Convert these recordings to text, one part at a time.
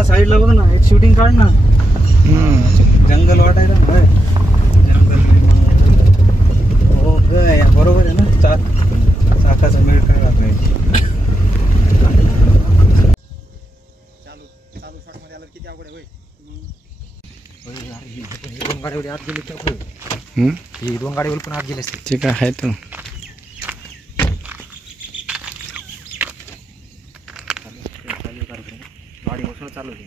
ना साईडला बघ ना, एक शूटिंग काढ ना. जंगल वाटायला ना. हो काय बरोबर आहे ना. चाकाचा मेळ काय राहत नाही. चालू शॉट मध्ये आलं किती अवघड आहे होय. दोन गाड्यावर आत गेले तर ही दोन गाडीवर पण आत गेले असते. ठीक आहे तो गाडी बसून चालू आहे.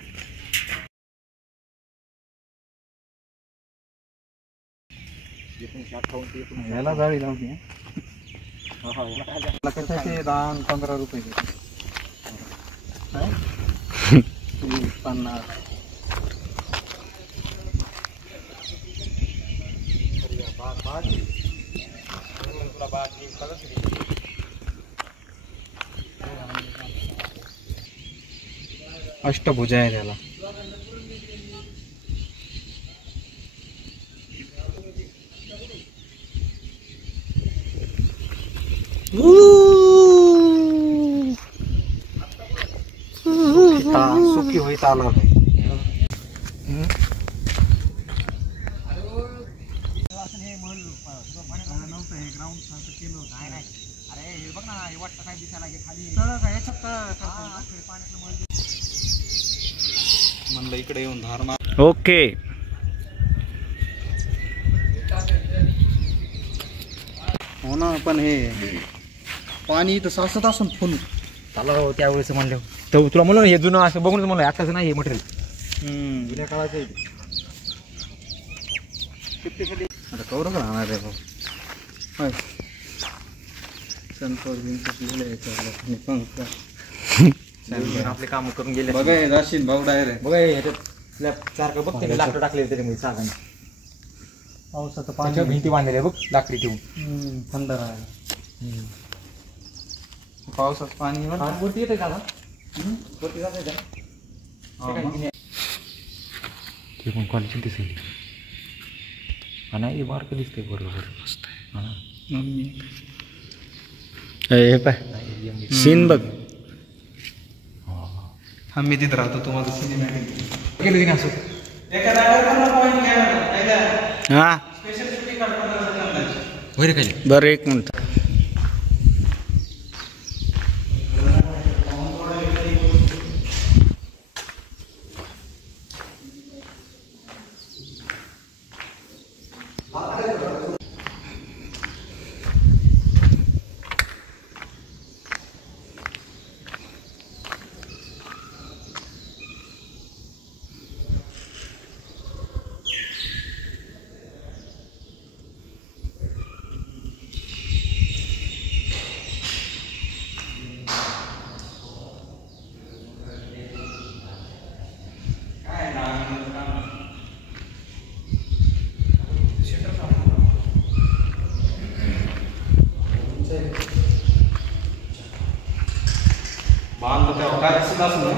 याला गाडी लावली कशाचे 10-15 रुपये 50. अष्टभुजा आहे त्याला. सुखी होईत आला नाही. म्हणलं इकडे येऊन धारणा. ओके हो ना, पण हे पाणी इथं साचत असून फुल चालू त्यावेळेस म्हणलं तर तुला म्हणलं हे जुनं असं बघूनच म्हणलं आताच नाही हे मटेरियल जुन्या काळाचं आहे ते. आता कवर राहणार आहे भाऊ. होय संतोष आपले काम करून गेले. बघा हे जाशील भाऊ डायरेक्ट. बघा ह्याच्यात स्लॅब सारखं बघ ते लाकडं टाकले त्याच्यामध्ये साधन. पावसाचं पाणी पाणी भिंती बांधलेली आहे बघ लाकडी ठेवून. थंड राहायला. पावसाचं पाणी वरती येते का वरती जात आहे ते पण क्वालिटी दिसली. हा नाही बारकं दिसते बरोबर मस्त हे पाय सीन बघ. हा मी तिथं राहतो. तुम्हाला सिनेमॅटिक गेलं तिने असं हा वगैरे काही बरं एक मिनिट. बांध काय दिसत असं.